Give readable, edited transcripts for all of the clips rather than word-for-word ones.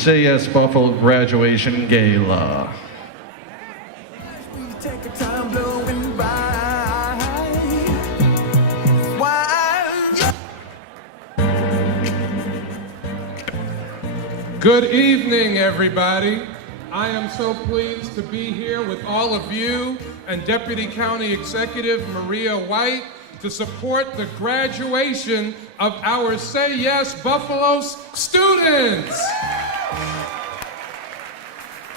Say Yes Buffalo Graduation Gala. Good evening, everybody. I am so pleased to be here with all of you and Deputy County Executive Maria White to support the graduation of our Say Yes Buffalo students.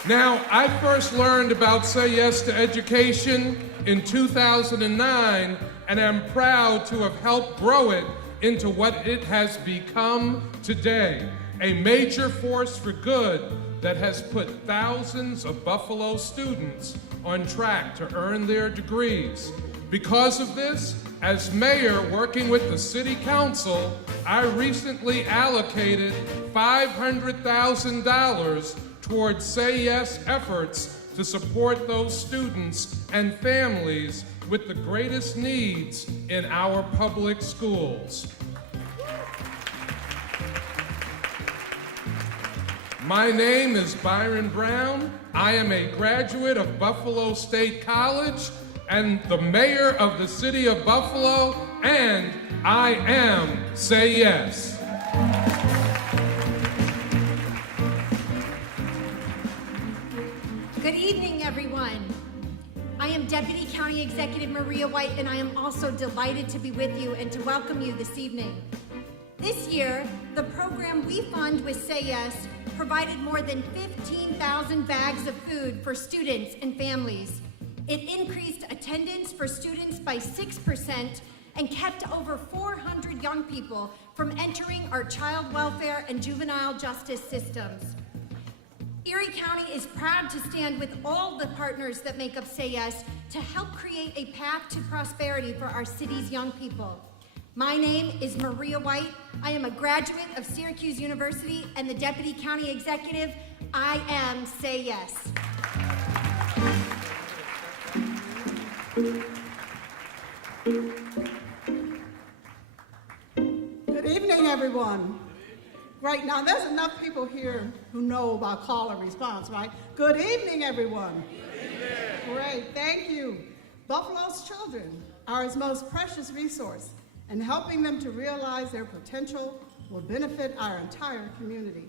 Now, I first learned about Say Yes to Education in 2009, and I'm proud to have helped grow it into what it has become today. A major force for good that has put thousands of Buffalo students on track to earn their degrees. Because of this, as mayor working with the city council, I recently allocated $500,000 towards Say Yes efforts to support those students and families with the greatest needs in our public schools. My name is Byron Brown. I am a graduate of Buffalo State College and the mayor of the city of Buffalo, and I am Say Yes. Good evening, everyone. I am Deputy County Executive Maria White, and I am also delighted to be with you and to welcome you this evening. This year, the program we fund with Say Yes provided more than 15,000 bags of food for students and families. It increased attendance for students by 6% and kept over 400 young people from entering our child welfare and juvenile justice systems. Erie County is proud to stand with all the partners that make up Say Yes to help create a path to prosperity for our city's young people. My name is Maria White. I am a graduate of Syracuse University and the Deputy County Executive. I am Say Yes. Good evening, everyone. Right now, there's enough people here who know about call and response, right? Good evening, everyone. Good evening. Great, thank you. Buffalo's children are its most precious resource, and helping them to realize their potential will benefit our entire community.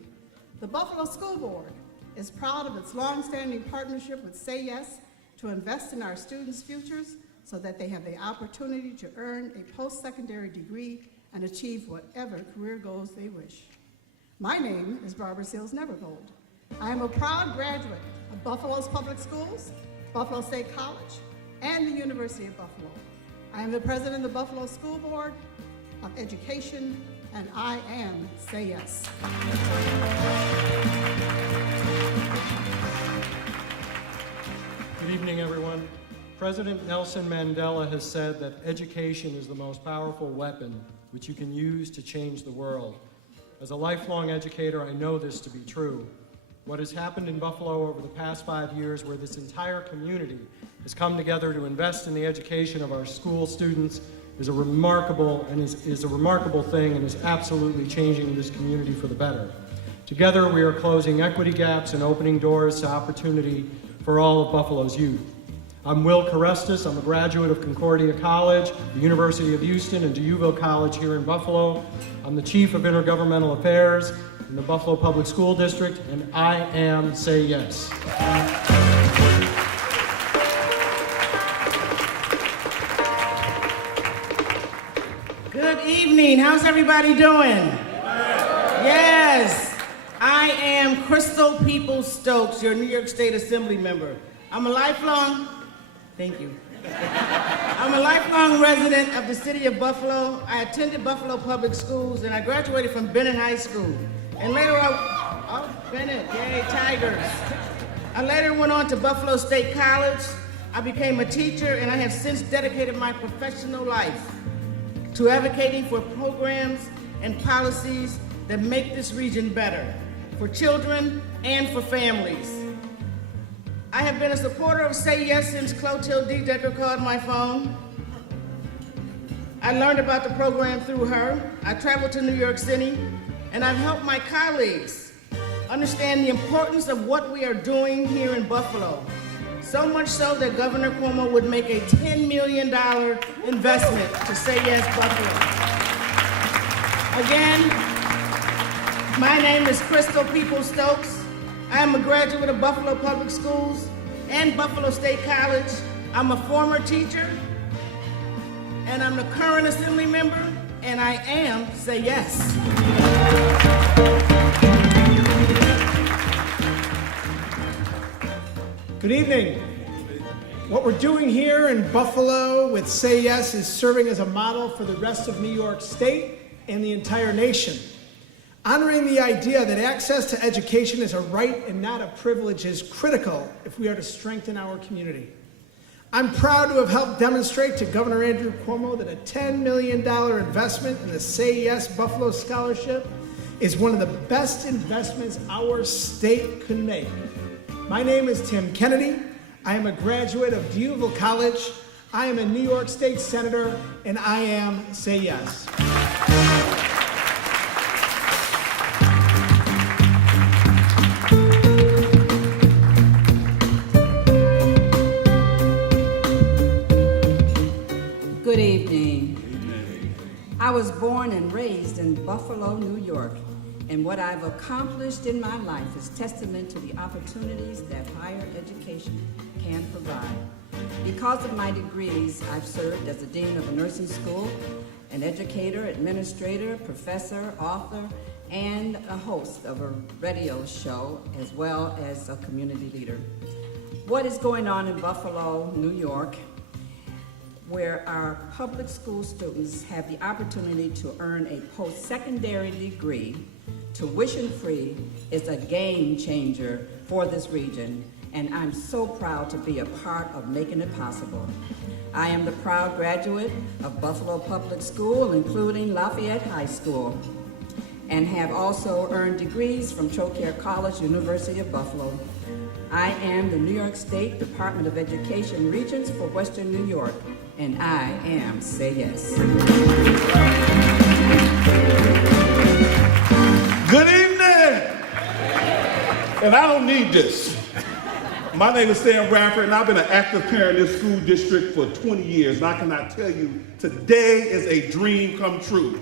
The Buffalo School Board is proud of its long-standing partnership with Say Yes to invest in our students' futures so that they have the opportunity to earn a post-secondary degree and achieve whatever career goals they wish. My name is Barbara Seals Nevergold. I am a proud graduate of Buffalo's public schools, Buffalo State College, and the University of Buffalo. I am the president of the Buffalo School Board of Education, and I am Say Yes. Good evening, everyone. President Nelson Mandela has said that education is the most powerful weapon which you can use to change the world. As a lifelong educator, I know this to be true. What has happened in Buffalo over the past 5 years, where this entire community has come together to invest in the education of our school students, is a remarkable thing and is absolutely changing this community for the better. Together, we are closing equity gaps and opening doors to opportunity for all of Buffalo's youth. I'm Will Carestis. I'm a graduate of Concordia College, the University of Houston, and DeUville College here in Buffalo. I'm the Chief of Intergovernmental Affairs in the Buffalo Public School District, and I am Say Yes. Good evening. How's everybody doing? Yes. I am Crystal Peoples-Stokes, your New York State Assembly member. I'm a lifelong resident of the city of Buffalo. I attended Buffalo Public Schools, and I graduated from Bennett High School. And later Bennett, yay, Tigers. I later went on to Buffalo State College. I became a teacher, and I have since dedicated my professional life to advocating for programs and policies that make this region better, for children and for families. I have been a supporter of Say Yes since Clotilde D. Decker called my phone. I learned about the program through her. I traveled to New York City, and I've helped my colleagues understand the importance of what we are doing here in Buffalo. So much so that Governor Cuomo would make a $10 million investment to Say Yes Buffalo. Again, my name is Crystal Peoples-Stokes. I am a graduate of Buffalo Public Schools and Buffalo State College. I'm a former teacher, and I'm the current Assembly member, and I am Say Yes. Good evening. What we're doing here in Buffalo with Say Yes is serving as a model for the rest of New York State and the entire nation. Honoring the idea that access to education is a right and not a privilege is critical if we are to strengthen our community. I'm proud to have helped demonstrate to Governor Andrew Cuomo that a $10 million investment in the Say Yes Buffalo Scholarship is one of the best investments our state could make. My name is Tim Kennedy. I am a graduate of D'Youville College. I am a New York State Senator, and I am Say Yes. Good evening. I was born and raised in Buffalo, New York, and what I've accomplished in my life is testament to the opportunities that higher education can provide. Because of my degrees, I've served as a dean of a nursing school, an educator, administrator, professor, author, and a host of a radio show, as well as a community leader. What is going on in Buffalo, New York, where our public school students have the opportunity to earn a post-secondary degree, tuition-free, is a game changer for this region, and I'm so proud to be a part of making it possible. I am the proud graduate of Buffalo Public School, including Lafayette High School, and have also earned degrees from Trocaire College, University of Buffalo. I am the New York State Department of Education Regents for Western New York, and I am Say Yes. Good evening! And I don't need this. My name is Sam Bradford, and I've been an active parent in this school district for 20 years, and I cannot tell you, today is a dream come true.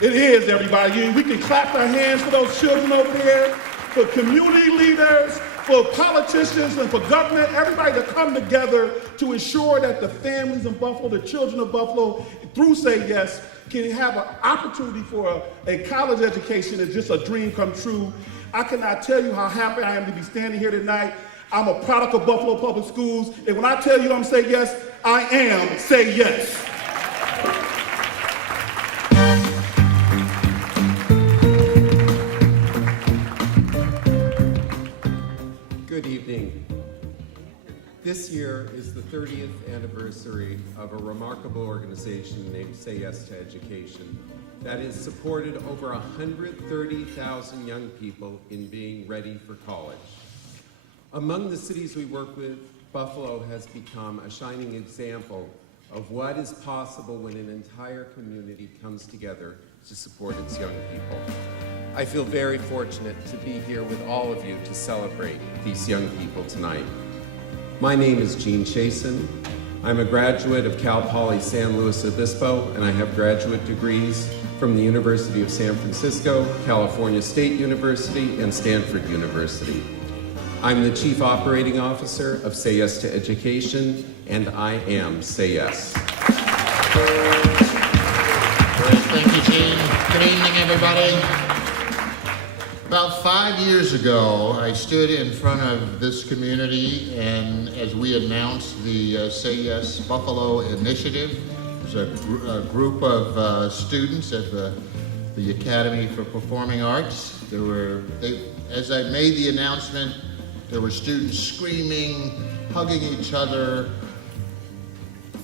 It is, everybody. We can clap our hands for those children over there, for community leaders, for politicians, and for government, everybody to come together to ensure that the families in Buffalo, the children of Buffalo, through Say Yes, can have an opportunity for a college education. Is just a dream come true. I cannot tell you how happy I am to be standing here tonight. I'm a product of Buffalo Public Schools, and when I tell you I'm Say Yes, I am Say Yes. Good evening. This year is the 30th anniversary of a remarkable organization named Say Yes to Education that has supported over 130,000 young people in being ready for college. Among the cities we work with, Buffalo has become a shining example of what is possible when an entire community comes together to support its young people. I feel very fortunate to be here with all of you to celebrate these young people tonight. My name is Gene Chasen. I'm a graduate of Cal Poly San Luis Obispo, and I have graduate degrees from the University of San Francisco, California State University, and Stanford University. I'm the Chief Operating Officer of Say Yes to Education, and I am Say Yes. Great, thank you, Gene. Good evening, everybody. About 5 years ago, I stood in front of this community, and as we announced the Say Yes Buffalo initiative, it was a group of students at the Academy for Performing Arts. As I made the announcement, there were students screaming, hugging each other,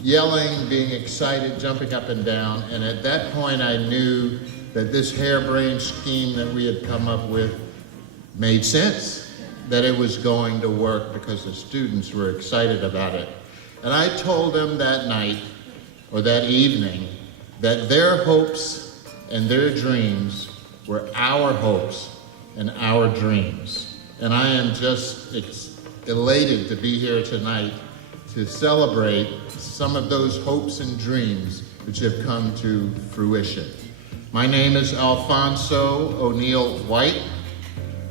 yelling, being excited, jumping up and down. And at that point, I knew that this harebrained scheme that we had come up with made sense, that it was going to work because the students were excited about it. And I told them that night, or that evening, that their hopes and their dreams were our hopes and our dreams. And I am just elated to be here tonight to celebrate some of those hopes and dreams which have come to fruition. My name is Alfonso O'Neill White.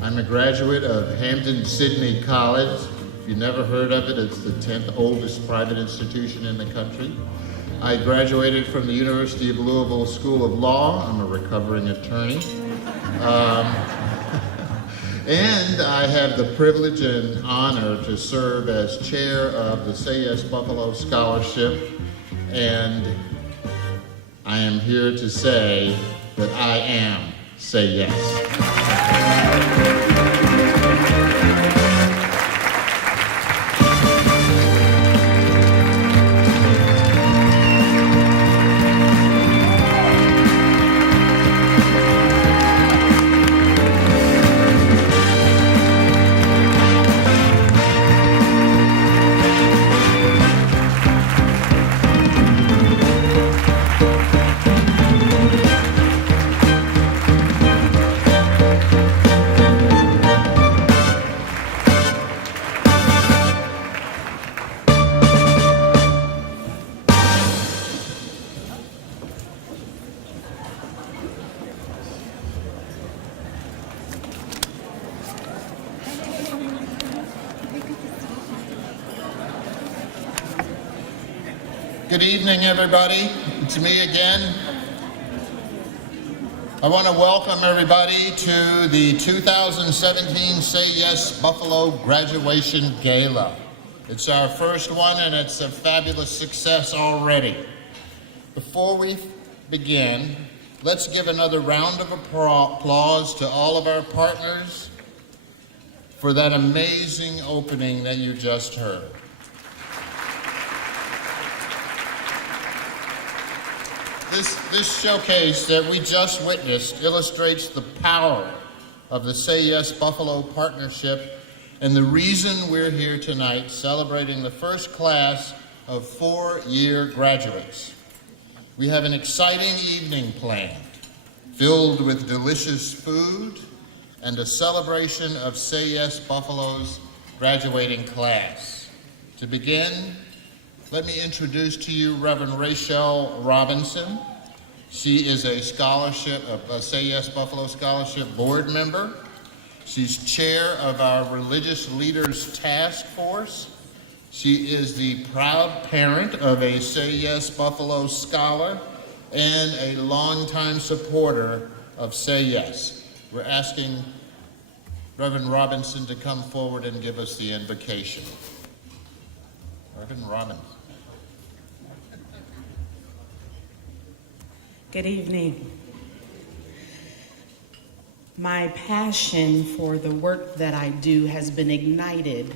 I'm a graduate of Hampden-Sydney College. If you've never heard of it, it's the 10th oldest private institution in the country. I graduated from the University of Louisville School of Law. I'm a recovering attorney. And I have the privilege and honor to serve as chair of the Say Yes Buffalo Scholarship. And I am here to say that I am Say Yes. Good evening, everybody. It's me again. I want to welcome everybody to the 2017 Say Yes Buffalo Graduation Gala. It's our first one, and it's a fabulous success already. Before we begin, let's give another round of applause to all of our partners for that amazing opening that you just heard. This showcase that we just witnessed illustrates the power of the Say Yes Buffalo partnership and the reason we're here tonight celebrating the first class of 4-year graduates. We have an exciting evening planned, filled with delicious food and a celebration of Say Yes Buffalo's graduating class. To begin, let me introduce to you Reverend Rachel Robinson. She is a Say Yes Buffalo Scholarship board member. She's chair of our Religious Leaders Task Force. She is the proud parent of a Say Yes Buffalo scholar and a longtime supporter of Say Yes. We're asking Reverend Robinson to come forward and give us the invocation. Reverend Robinson. Good evening. My passion for the work that I do has been ignited,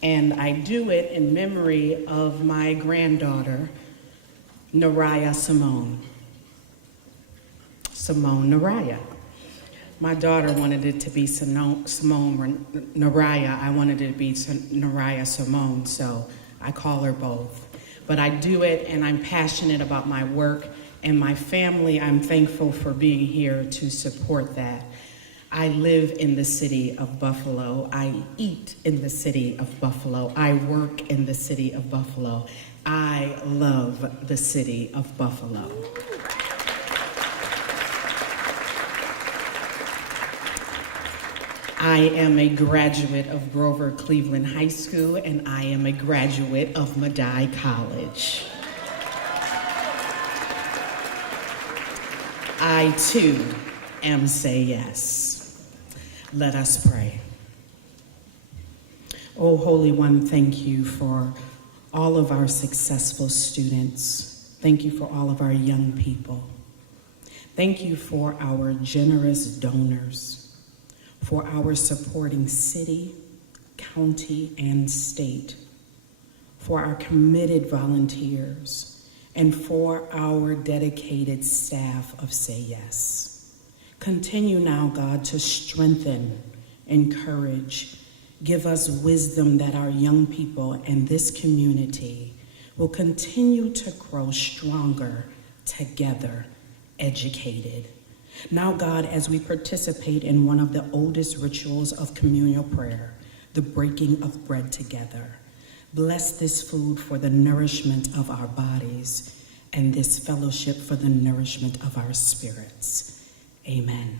and I do it in memory of my granddaughter, Naraya Simone. Simone Naraya. My daughter wanted it to be Simone Naraya. I wanted it to be Naraya Simone, so I call her both. But I do it, and I'm passionate about my work. And my family, I'm thankful for being here to support that. I live in the city of Buffalo. I eat in the city of Buffalo. I work in the city of Buffalo. I love the city of Buffalo. I am a graduate of Grover Cleveland High School, and I am a graduate of Medaille College. I too am Say Yes. Let us pray. Oh, Holy One, thank you for all of our successful students. Thank you for all of our young people. Thank you for our generous donors, for our supporting city, county, and state, for our committed volunteers, and for our dedicated staff of Say Yes. Continue now, God, to strengthen, encourage, give us wisdom that our young people and this community will continue to grow stronger together, educated. Now, God, as we participate in one of the oldest rituals of communal prayer, the breaking of bread together, bless this food for the nourishment of our bodies and this fellowship for the nourishment of our spirits. Amen.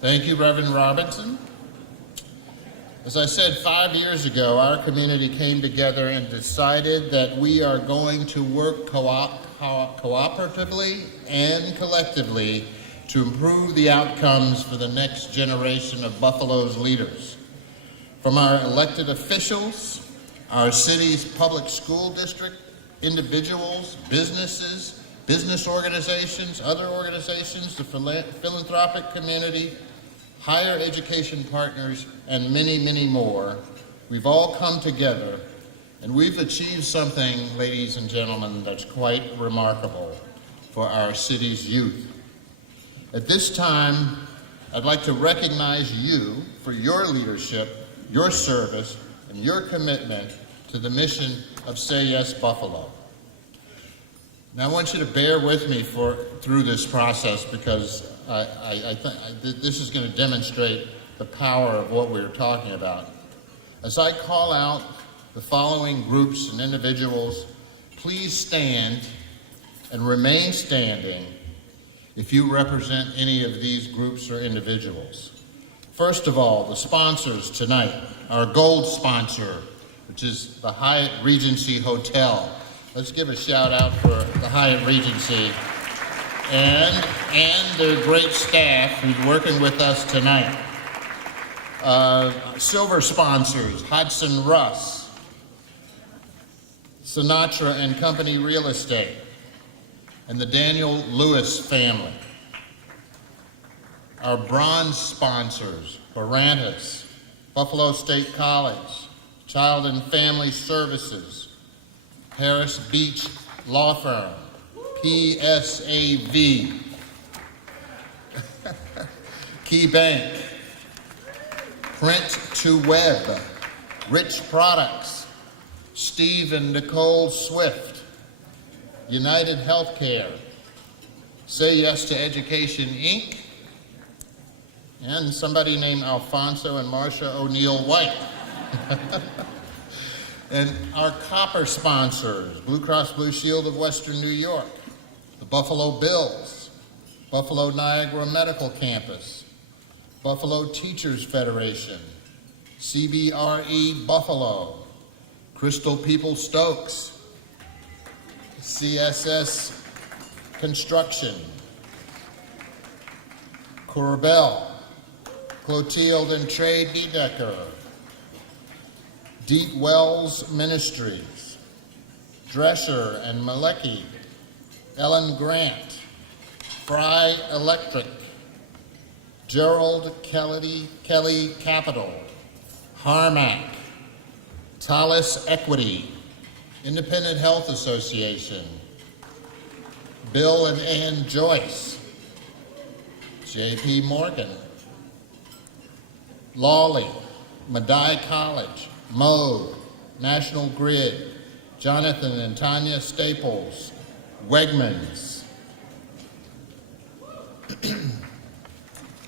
Thank you, Reverend Robinson. As I said, 5 years ago, our community came together and decided that we are going to work cooperatively and collectively to improve the outcomes for the next generation of Buffalo's leaders. From our elected officials, our city's public school district, individuals, businesses, business organizations, other organizations, the philanthropic community, higher education partners, and many, many more. We've all come together, and we've achieved something, ladies and gentlemen, that's quite remarkable for our city's youth. At this time, I'd like to recognize you for your leadership, your service, and your commitment to the mission of Say Yes Buffalo. Now, I want you to bear with me through this process because I think this is going to demonstrate the power of what we're talking about. As I call out the following groups and individuals, please stand and remain standing if you represent any of these groups or individuals. First of all, the sponsors tonight, our gold sponsor, which is the Hyatt Regency Hotel. Let's give a shout out for the Hyatt Regency and their great staff who's working with us tonight. Silver sponsors, Hudson Russ, Sinatra and Company Real Estate, and the Daniel Lewis family. Our bronze sponsors, Barantis, Buffalo State College, Child and Family Services, Harris Beach Law Firm, PSAV, Key Bank, Print to Web, Rich Products, Steve and Nicole Swift, United Healthcare, Say Yes to Education, Inc., and somebody named Alfonso and Marcia O'Neill White. And our copper sponsors, Blue Cross Blue Shield of Western New York, the Buffalo Bills, Buffalo Niagara Medical Campus, Buffalo Teachers Federation, CBRE Buffalo, Crystal People Stokes, CSS Construction, Corbell, Clotilde and Trey Dedecker, Deep Wells Ministries, Drescher and Malecki, Ellen Grant, Fry Electric, Gerald Kelly Capital, Harmac, Talus Equity, Independent Health Association, Bill and Ann Joyce, J.P. Morgan, Lawley, Medaille College, Moog, National Grid, Jonathan and Tanya Staples, Wegmans.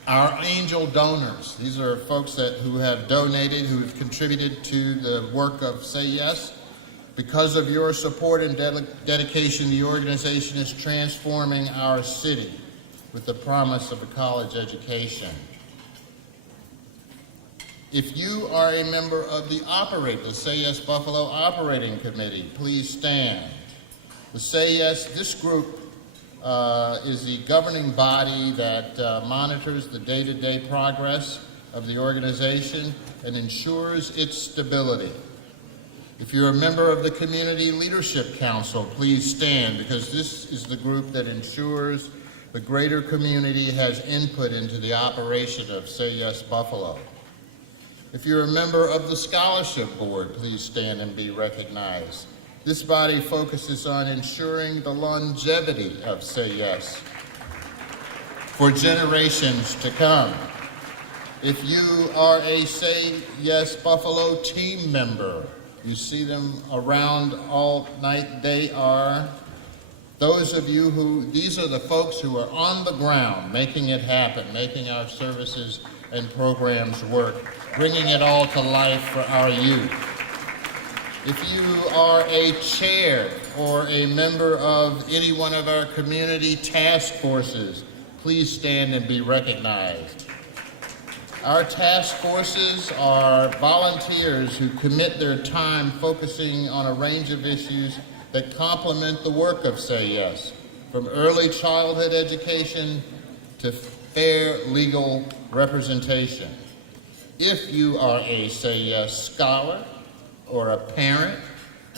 Our angel donors, these are folks who have donated, who have contributed to the work of Say Yes. Because of your support and dedication, the organization is transforming our city with the promise of a college education. If you are a member of the Say Yes Buffalo Operating Committee, please stand. The Say Yes, this group is the governing body that monitors the day-to-day progress of the organization and ensures its stability. If you're a member of the Community Leadership Council, please stand, because this is the group that ensures the greater community has input into the operation of Say Yes Buffalo. If you're a member of the Scholarship Board, please stand and be recognized. This body focuses on ensuring the longevity of Say Yes for generations to come. If you are a Say Yes Buffalo team member, you see them around all night. They are those of you these are the folks who are on the ground, making it happen, making our services and programs work, bringing it all to life for our youth. If you are a chair or a member of any one of our community task forces, please stand and be recognized. Our task forces are volunteers who commit their time focusing on a range of issues that complement the work of Say Yes, from early childhood education to fair legal representation. If you are a Say Yes scholar, or a parent,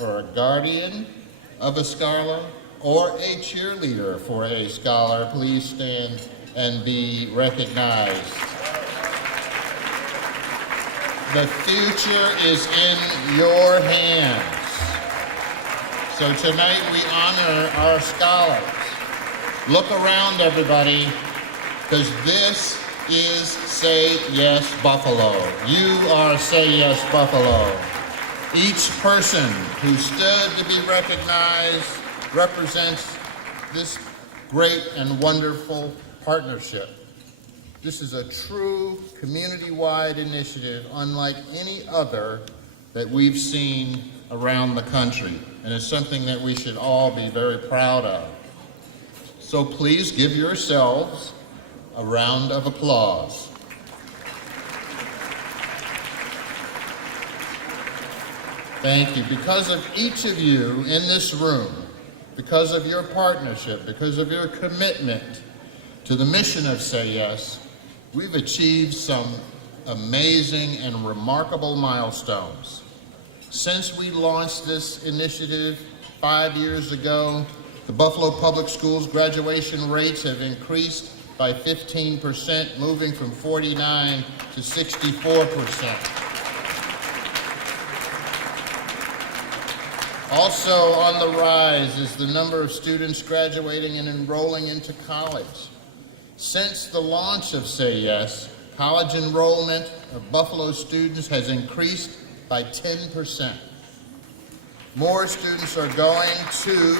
or a guardian of a scholar, or a cheerleader for a scholar, please stand and be recognized. The future is in your hands. So tonight we honor our scholars. Look around, everybody, because this is Say Yes Buffalo. You are Say Yes Buffalo. Each person who stood to be recognized represents this great and wonderful partnership. This is a true community-wide initiative unlike any other that we've seen around the country, and it's something that we should all be very proud of. So please give yourselves a round of applause. Thank you. Because of each of you in this room, because of your partnership, because of your commitment to the mission of Say Yes, we've achieved some amazing and remarkable milestones. Since we launched this initiative 5 years ago, the Buffalo Public Schools graduation rates have increased by 15%, moving from 49 to 64%. Also on the rise is the number of students graduating and enrolling into college. Since the launch of Say Yes, college enrollment of Buffalo students has increased by 10%. More students are going to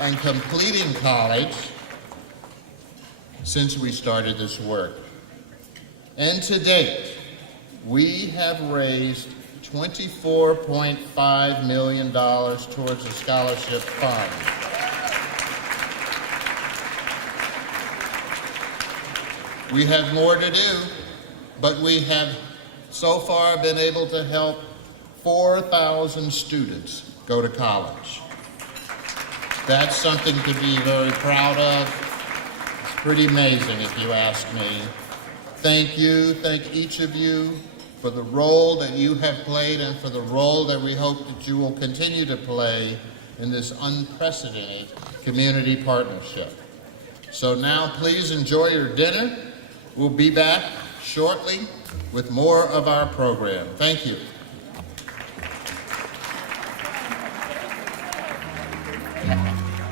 and completing college since we started this work. And to date, we have raised $24.5 million towards a scholarship fund. We have more to do, but we have so far been able to help 4,000 students go to college. That's something to be very proud of. It's pretty amazing if you ask me. Thank you, thank each of you for the role that you have played and for the role that we hope that you will continue to play in this unprecedented community partnership. So now please enjoy your dinner. We'll be back shortly with more of our program. Thank you.